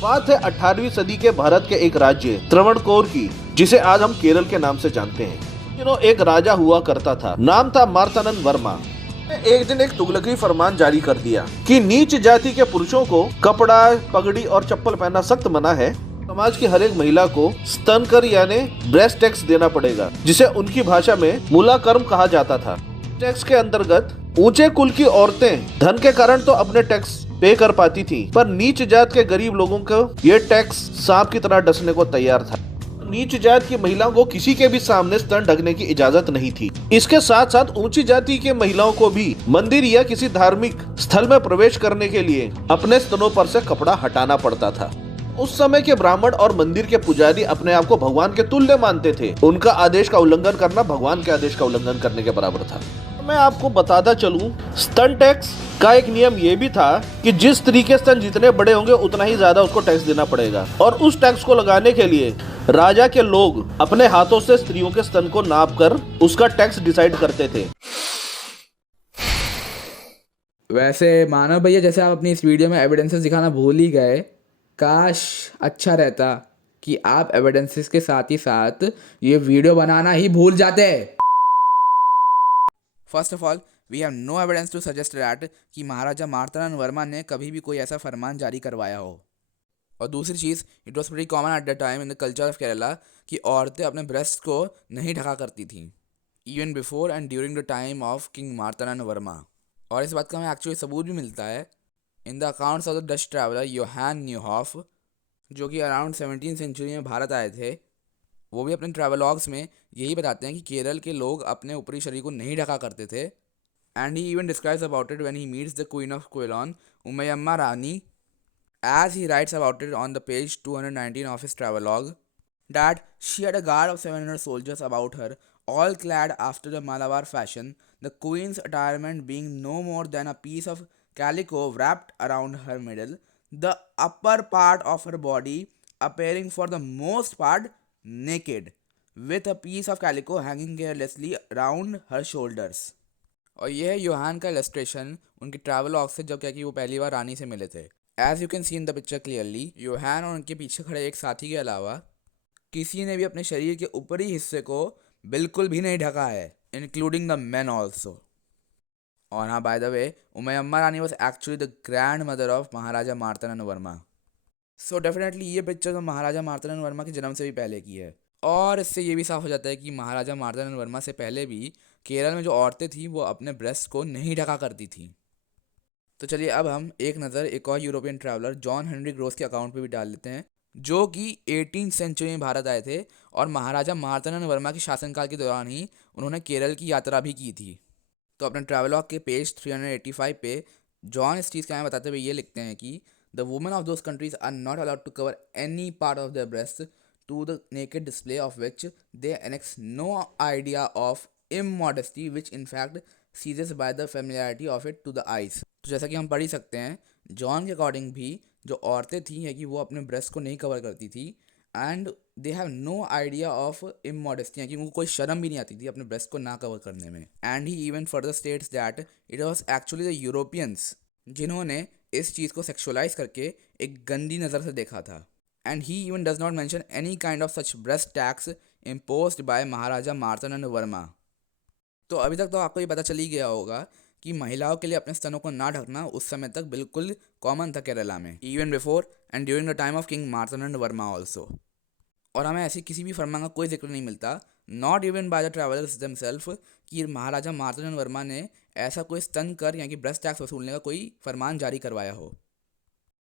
बात है 18वीं सदी के भारत के एक राज्य त्रावणकोर की, जिसे आज हम केरल के नाम से जानते हैं। एक राजा हुआ करता था, नाम था मार्तांडन वर्मा। एक दिन एक तुगलकी फरमान जारी कर दिया कि नीच जाति के पुरुषों को कपड़ा, पगड़ी और चप्पल पहनना सख्त मना है। समाज की हर एक महिला को स्तन कर यानी ब्रेस्ट टैक्स देना पड़ेगा, जिसे उनकी भाषा में मूलाकर्म कहा जाता था। टैक्स के अंतर्गत ऊंचे कुल की औरतें धन के कारण तो अपने टैक्स पे कर पाती थी, पर नीच जात के गरीब लोगों को ये टैक्स सांप की तरह डसने को तैयार था। नीच जात की महिलाओं को किसी के भी सामने स्तन ढकने की इजाजत नहीं थी। इसके साथ साथ ऊंची जाति के महिलाओं को भी मंदिर या किसी धार्मिक स्थल में प्रवेश करने के लिए अपने स्तनों पर से कपड़ा हटाना पड़ता था। उस समय के ब्राह्मण और मंदिर के पुजारी अपने आप को भगवान के तुल्य मानते थे। उनका आदेश का उल्लंघन करना भगवान के आदेश का उल्लंघन करने के बराबर था। मैं आपको बताता चलूं, स्तन टैक्स का एक नियम ये भी था कि जिस स्त्री के स्तन जितने बड़े होंगे उतना ही ज्यादा उसको टैक्स देना पड़ेगा, और उस टैक्स को लगाने के लिए राजा के लोग अपने हाथों से स्त्रियों के स्तन को नाप कर उसका टैक्स डिसाइड करते थे। वैसे मानव भैया, जैसे आप अपनी इस वीडियो में एविडेंसेस दिखाना भूल ही गए, काश अच्छा रहता कि आप एविडेंसेस के साथ ही साथ ये वीडियो बनाना ही भूल जाते। First of all, we have no evidence to suggest that कि महाराजा मार्तांडन वर्मा ने कभी भी कोई ऐसा फरमान जारी करवाया हो। और दूसरी चीज़, it was very common at the time in the culture of Kerala कि औरतें अपने ब्रेस्ट को नहीं ढका करती थीं, even before and during the time of king Martandan Varma. और इस बात का हमें एक्चुअली सबूत भी मिलता है in the accounts of the Dutch traveller Johan Nieuhof, जो कि अराउंड 17th सेंचुरी में भारत आए थे। वो भी अपने ट्रैवलॉग्स में यही बताते हैं कि केरल के लोग अपने ऊपरी शरीर को नहीं ढका करते थे। And he even describes about it when he meets the queen of Quilon, Umayamma Rani, as he writes about it on the page 219 of his travelogue, that she had a guard of 700 soldiers about her, all clad after the Malabar fashion, the queen's attirement being no more than a piece of calico wrapped around her middle, the upper part of her body appearing for the most part naked, with a piece of calico hanging carelessly round her shoulders. और यह है योहान का illustration उनके travelogue से, जब क्या कि वो पहली बार रानी से मिले थे। As you can see in the picture clearly, Johan और उनके पीछे खड़े एक साथी के अलावा किसी ने भी अपने शरीर के ऊपरी हिस्से को बिल्कुल भी नहीं ढका है, इंक्लूडिंग द मैन ऑल्सो। और हाँ, by the way, Umayamma Rani was actually the grand mother of Maharaja Martandan Varma. So definitely ये पिक्चर तो महाराजा मार्तांडन वर्मा के जन्म से भी पहले की है। और इससे ये भी साफ हो जाता है कि महाराजा मार्तांडन वर्मा से पहले भी केरल में जो औरतें थीं वो अपने ब्रेस्ट को नहीं ढका करती थीं। तो चलिए अब हम एक नज़र एक और European traveller John Henry Grose के अकाउंट पे भी डाल लेते हैं, जो कि 18th सेंचुरी में भारत आए थे और महाराजा मार्तांडन वर्मा के शासनकाल के दौरान ही उन्होंने केरल की यात्रा भी की थी। तो अपने ट्रैवलॉग के पेज 385 पे जॉन इस चीज़ के बारे में बताते हुए ये लिखते हैं कि the women of those countries are not allowed to cover any part of their breast to the naked display of which they annex no idea of immodesty which in fact seizes by the familiarity of it to the eyes। तो जैसा कि हम पढ़ ही सकते हैं, John के according भी जो औरतें थी है कि वो अपने ब्रेस्ट को नहीं कवर करती थी, and they have no idea of immodesty, कि उनको कोई शर्म भी नहीं आती थी अपने ब्रेस्ट को ना कवर करने में। And he even further states that it was actually the Europeans जिन्होंने इस चीज़ को सेक्सुअलाइज करके एक गंदी नज़र से देखा था। And he even does not mention any kind of such breast tax imposed by Maharaja Martandan Varma. तो अभी तक तो आपको ये पता चल ही गया होगा कि महिलाओं के लिए अपने स्तनों को ना ढकना उस समय तक बिल्कुल कॉमन था केरला में, even before and during the time of king Martandan Varma also. और हमें ऐसी किसी भी फरमान का कोई जिक्र नहीं मिलता, not even by the travellers themselves, कि महाराजा मार्तांडन वर्मा ने ऐसा कोई स्तन कर यानी कि ब्रेस्ट टैक्स वसूलने का कोई फरमान जारी करवाया हो।